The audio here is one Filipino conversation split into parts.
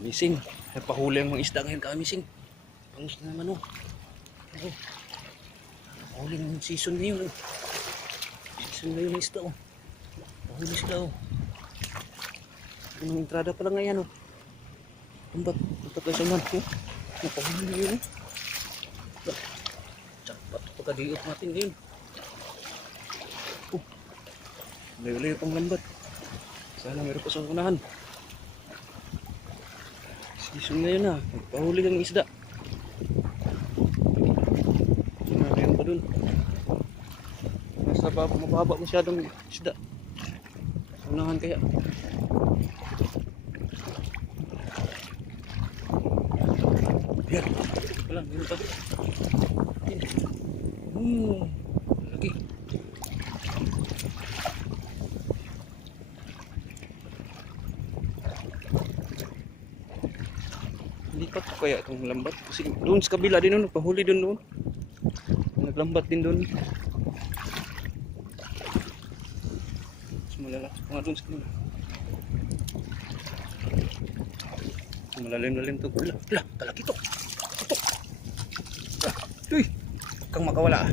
Kamising. Nagpahuli ang mga isda ngayon kamising. Pangis na naman oh. Oh. Huling season ngayon oh. Season ngayon ng isda oh. Pahuli sila oh. Anong entrada pa lang ngayon oh. Tumbat. Tumbat tayo sa man oh. Napahuli na yun oh. Tsapat pagkadiot natin ngayon. Oh. Layo-layo pang lambat. Sana meron pa sa unahan. Season na yun ah. Nagpahuli ng isda. Meron pa dun. Nasa mababa masyadong isda. Unahan kaya. Yan. Wala, meron pa. Yan. Lagi. Lipat ko kaya itong lambat kasi doon sa kabila din noon, pahuli doon. Naglambat din doon. Mas malala mga doon sa kabila. Malalim-lalim to. Wala, talaki to. Ito. Uy, kang makawala ah.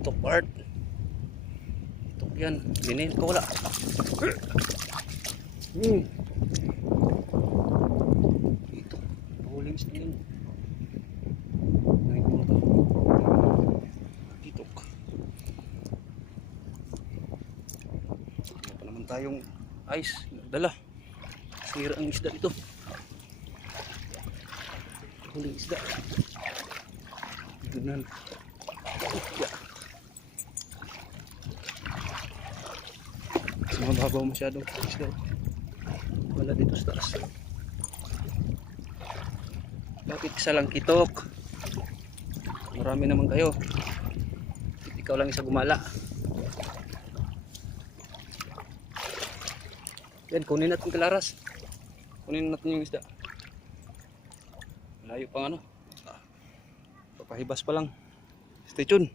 Ito part. Ito yan, hindi kawala. Isda dito pa naman tayong ice dala sira ang isda ito huling isda ganun mas mababaw masyadong isda wala dito sa taas. Bakit isa lang kitok? Marami naman kayo. Ikaw lang isa gumala. Yan, kunin natin kalaras. Kunin natin yung isda. Malayo pang ano. Papahibas pa lang. Stay tuned.